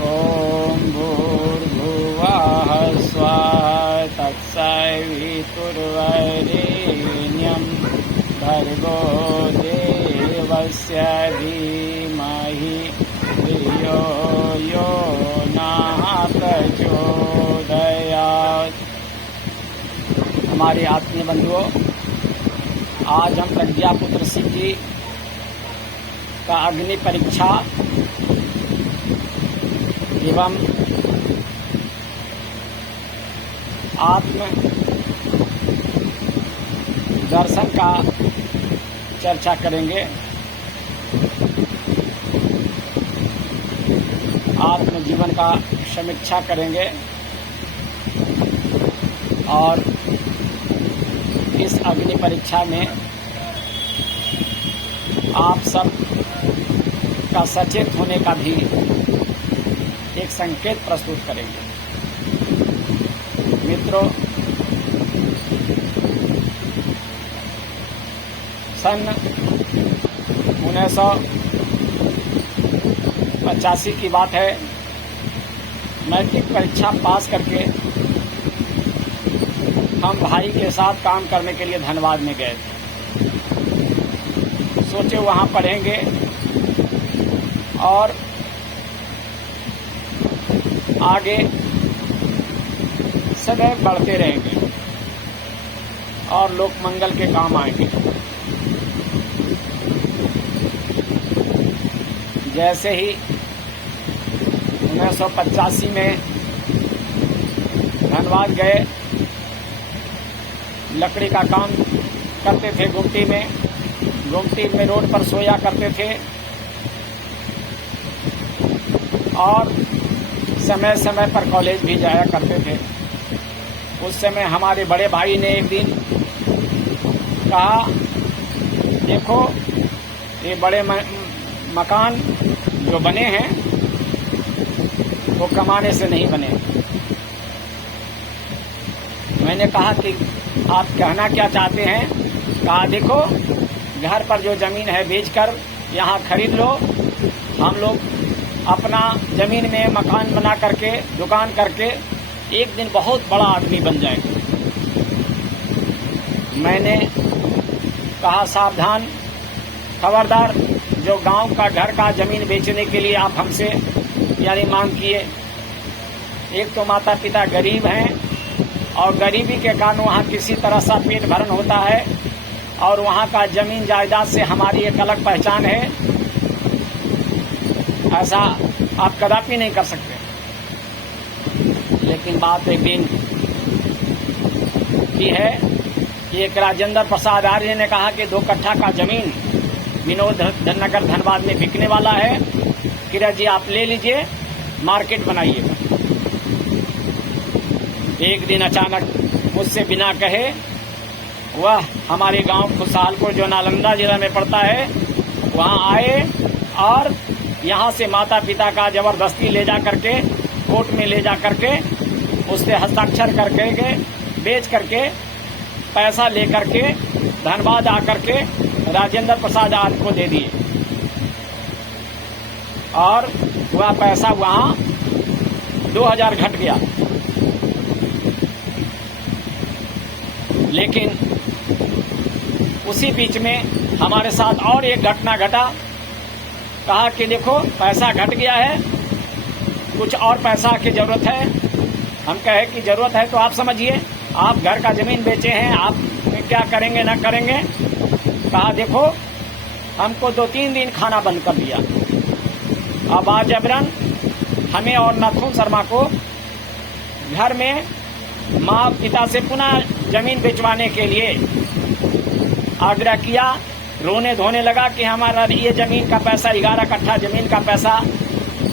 ॐ भूर्भुवः स्वः तत्सवितुर्वरेण्यं भर्गो देवस्य धीमहि धियो यो नः प्रचोदयात्। हमारे आत्मीय बंधुओं, आज हम प्रज्ञापुत्र सिंह जी का अग्नि परीक्षा एवं आत्म दर्शन का चर्चा करेंगे। आत्म जीवन का समीक्षा करेंगे और इस अग्नि परीक्षा में आप सब का सचेत होने का भी एक संकेत प्रस्तुत करेंगे। मित्रों, सन 1985 की बात है। मैट्रिक परीक्षा पास करके हम भाई के साथ काम करने के लिए धनबाद में गए थे। सोचे वहाँ पढ़ेंगे और आगे सदैव बढ़ते रहेंगे और लोक मंगल के काम आएंगे। जैसे ही 1985 में धनबाद गए, लकड़ी का काम करते थे। गुमटी में रोड पर सोया करते थे और समय समय पर कॉलेज भी जाया करते थे। उस समय हमारे बड़े भाई ने एक दिन कहा, देखो ये बड़े मकान जो बने हैं वो कमाने से नहीं बने। मैंने कहा कि आप कहना क्या चाहते हैं? कहा, देखो घर पर जो जमीन है बेचकर यहाँ खरीद लो, हम लोग अपना जमीन में मकान बना करके दुकान करके एक दिन बहुत बड़ा आदमी बन जाएंगे। मैंने कहा, सावधान, खबरदार, जो गांव का घर का जमीन बेचने के लिए आप हमसे यानी मांग किए। एक तो माता पिता गरीब हैं और गरीबी के कारण वहाँ किसी तरह सा पेट भरण होता है और वहाँ का जमीन जायदाद से हमारी एक अलग पहचान है। ऐसा आप कदापि नहीं कर सकते। लेकिन बात एक दिन की है कि एक राजेंद्र प्रसाद आर्य ने कहा कि 2 कट्ठा का जमीन विनोद नगर धनबाद में बिकने वाला है, किरण जी आप ले लीजिए, मार्केट बनाइएगा। एक दिन अचानक मुझसे बिना कहे वह हमारे गांव खुशहालपुर जो नालंदा जिला में पड़ता है वहां आए और यहां से माता पिता का जबरदस्ती ले जा करके कोर्ट में ले जा करके उससे हस्ताक्षर करके बेच करके पैसा ले करके धनबाद आकर के राजेंद्र प्रसाद आर्य को दे दिए और वह पैसा वहां 2000 घट गया। लेकिन उसी बीच में हमारे साथ और एक घटना घटा। कहा कि देखो पैसा घट गया है, कुछ और पैसा की जरूरत है। हम कहे कि जरूरत है तो आप समझिए, आप घर का जमीन बेचे हैं, आप क्या करेंगे ना करेंगे। कहा, देखो हमको 2-3 दिन खाना बंद कर दिया। अब आज जबरन हमें और नाथुन शर्मा को घर में माँ पिता से पुनः जमीन बेचवाने के लिए आग्रह किया। रोने धोने लगा कि हमारा ये जमीन का पैसा 11 कट्ठा जमीन का पैसा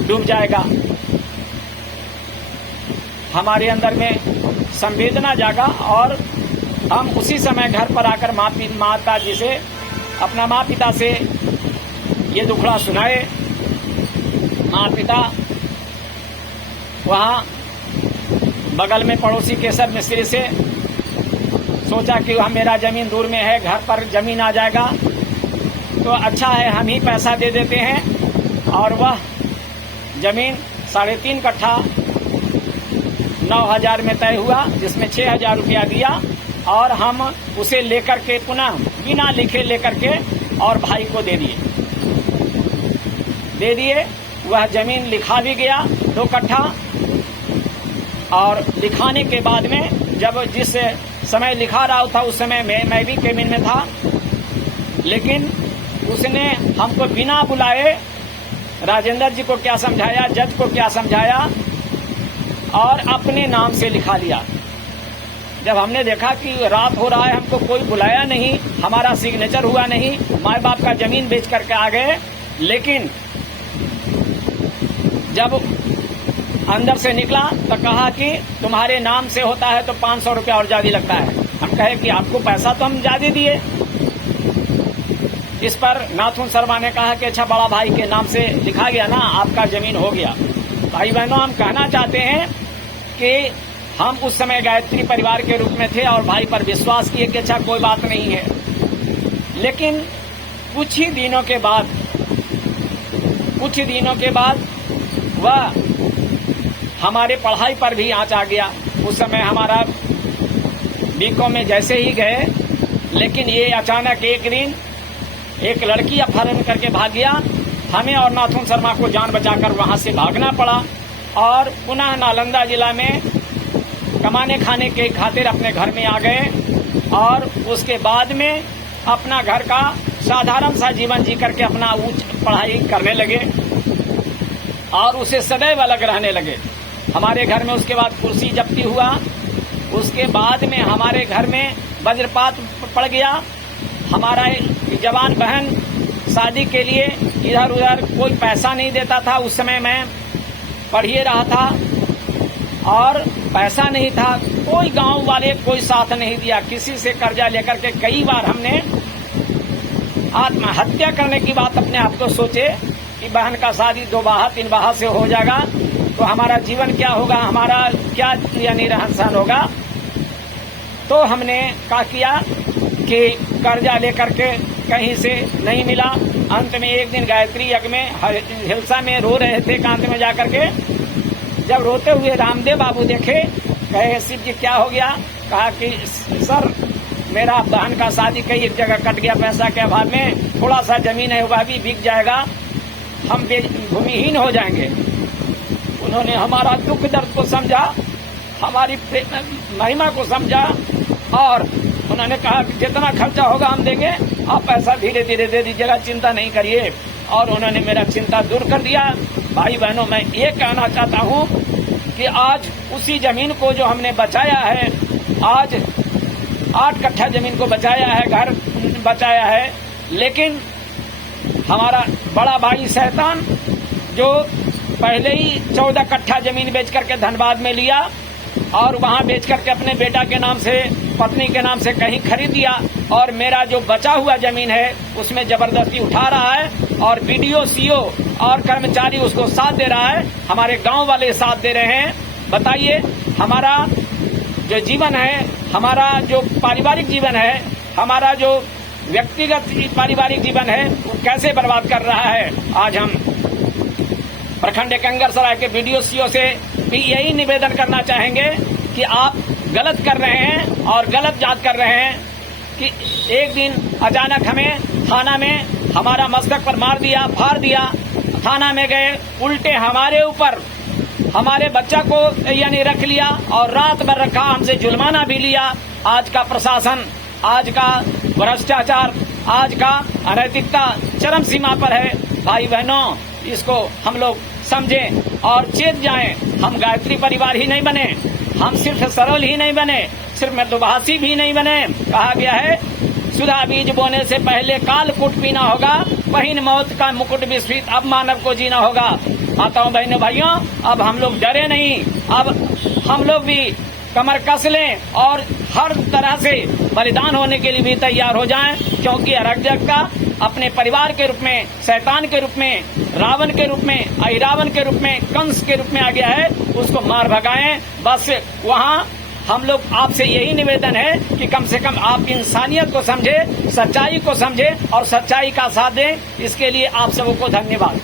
डूब जाएगा। हमारे अंदर में संवेदना जागा और हम उसी समय घर पर आकर माता जी से अपना माँ पिता से ये दुखड़ा सुनाए। माँ पिता वहाँ बगल में पड़ोसी केसर मिस्त्री से सोचा कि वह मेरा जमीन दूर में है, घर पर जमीन आ जाएगा तो अच्छा है, हम ही पैसा दे देते हैं और वह जमीन 3.5 कट्ठा 9,000 में तय हुआ, जिसमें 6,000 रुपया दिया और हम उसे लेकर के पुनः बिना लिखे लेकर के और भाई को दे दिए। वह जमीन लिखा भी गया 2 कट्ठा, और लिखाने के बाद में जब जिस समय लिखा रहा था उस समय मैं भी केबिन में था, लेकिन उसने हमको बिना बुलाए राजेंद्र जी को क्या समझाया, जज को क्या समझाया और अपने नाम से लिखा लिया। जब हमने देखा कि रात हो रहा है, हमको कोई बुलाया नहीं, हमारा सिग्नेचर हुआ नहीं, माए बाप का जमीन बेच करके आ गए, लेकिन जब अंदर से निकला तो कहा कि तुम्हारे नाम से होता है तो 500 रुपया और ज्यादा लगता है। हम कहे कि आपको पैसा तो हम ज्यादा दिए। इस पर नाथुन शर्मा ने कहा कि अच्छा बड़ा भाई के नाम से लिखा गया ना, आपका जमीन हो गया। भाई बहनों, हम कहना चाहते हैं कि हम उस समय गायत्री परिवार के रूप में थे और भाई पर विश्वास किए कि अच्छा कोई बात नहीं है, लेकिन कुछ ही दिनों के बाद वह हमारे पढ़ाई पर भी आंच आ गया। उस समय हमारा बीकॉम में जैसे ही गए, लेकिन ये अचानक एक दिन एक लड़की अपहरण करके भाग गया। हमें और नाथुन शर्मा को जान बचाकर वहां से भागना पड़ा और पुनः नालंदा जिला में कमाने खाने के खातिर अपने घर में आ गए और उसके बाद में अपना घर का साधारण सा जीवन जी करके अपना उच्च पढ़ाई करने लगे और उसे सदैव अलग रहने लगे। हमारे घर में उसके बाद कुर्सी जब्ती हुआ, उसके बाद में हमारे घर में वज्रपात पड़ गया। हमारा जवान बहन शादी के लिए इधर उधर कोई पैसा नहीं देता था। उस समय मैं पढ़िए रहा था और पैसा नहीं था, कोई गांव वाले कोई साथ नहीं दिया। किसी से कर्जा लेकर के कई बार हमने आत्महत्या करने की बात अपने आप को सोचे कि बहन का शादी 2 बाहा 3 बाहा से हो जाएगा तो हमारा जीवन क्या होगा, हमारा क्या यानी रहन सहन होगा। तो हमने क्या किया कि कर्जा लेकर के कहीं से नहीं मिला। अंत में एक दिन गायत्री यज्ञ में हिलसा में रो रहे थे एकांत में जाकर के। जब रोते हुए रामदेव बाबू देखे, कहे शिव जी क्या हो गया? कहा कि सर मेरा बहन का शादी कई एक जगह कट गया, पैसा के अभाव में, थोड़ा सा जमीन है वह भी बिक जाएगा, हम भूमिहीन हो जाएंगे। उन्होंने हमारा दुख दर्द को समझा, हमारी महिमा को समझा और उन्होंने कहा कि जितना खर्चा होगा हम देंगे, आप पैसा धीरे धीरे दे दीजिएगा, चिंता नहीं करिए। और उन्होंने मेरा चिंता दूर कर दिया। भाई बहनों, मैं ये कहना चाहता हूँ कि आज उसी जमीन को जो हमने बचाया है, आज 8 कट्ठा जमीन को बचाया है, घर बचाया है, लेकिन हमारा बड़ा भाई शैतान जो पहले ही 14 कट्ठा जमीन बेच करके धनबाद में लिया और वहां बेच करके अपने बेटा के नाम से, पत्नी के नाम से कहीं खरीद दिया और मेरा जो बचा हुआ जमीन है उसमें जबरदस्ती उठा रहा है और बीडीओ, सीओ और कर्मचारी उसको साथ दे रहा है, हमारे गांव वाले साथ दे रहे हैं। बताइए, हमारा जो जीवन है, हमारा जो पारिवारिक जीवन है, हमारा जो व्यक्तिगत पारिवारिक जीवन है, वो कैसे बर्बाद कर रहा है। आज हम प्रखंड कंगरसराय के बीडीओ, सीओ से भी यही निवेदन करना चाहेंगे कि आप गलत कर रहे हैं और गलत जांच कर रहे हैं कि एक दिन अचानक हमें थाना में हमारा मस्तक पर मार दिया, फाड़ दिया। थाना में गए, उल्टे हमारे ऊपर हमारे बच्चा को यानी रख लिया और रात भर रखा, हमसे जुर्माना भी लिया। आज का प्रशासन, आज का भ्रष्टाचार, आज का अनैतिकता चरम सीमा पर है। भाई बहनों, इसको हम लोग समझें और चेत जाएं। हम गायत्री परिवार ही नहीं बने, हम सिर्फ सरल ही नहीं बने, सिर्फ मृदुभाषी भी नहीं बने। कहा गया है, सुधा बीज बोने से पहले काल कूट पीना होगा, पहिन मौत का मुकुट विस्फीत, अब मानव को जीना होगा। माताओं बहनों भाइयों, अब हम लोग डरे नहीं, अब हम लोग भी कमर कस लें और हर तरह से बलिदान होने के लिए भी तैयार हो जाएं, क्योंकि अराजकता अपने परिवार के रूप में, शैतान के रूप में, रावण के रूप में, अहिरावण के रूप में, कंस के रूप में आ गया है, उसको मार भगाएं। बस वहाँ हम लोग आपसे यही निवेदन है कि कम से कम आप इंसानियत को समझे, सच्चाई को समझे और सच्चाई का साथ दें। इसके लिए आप सबको धन्यवाद।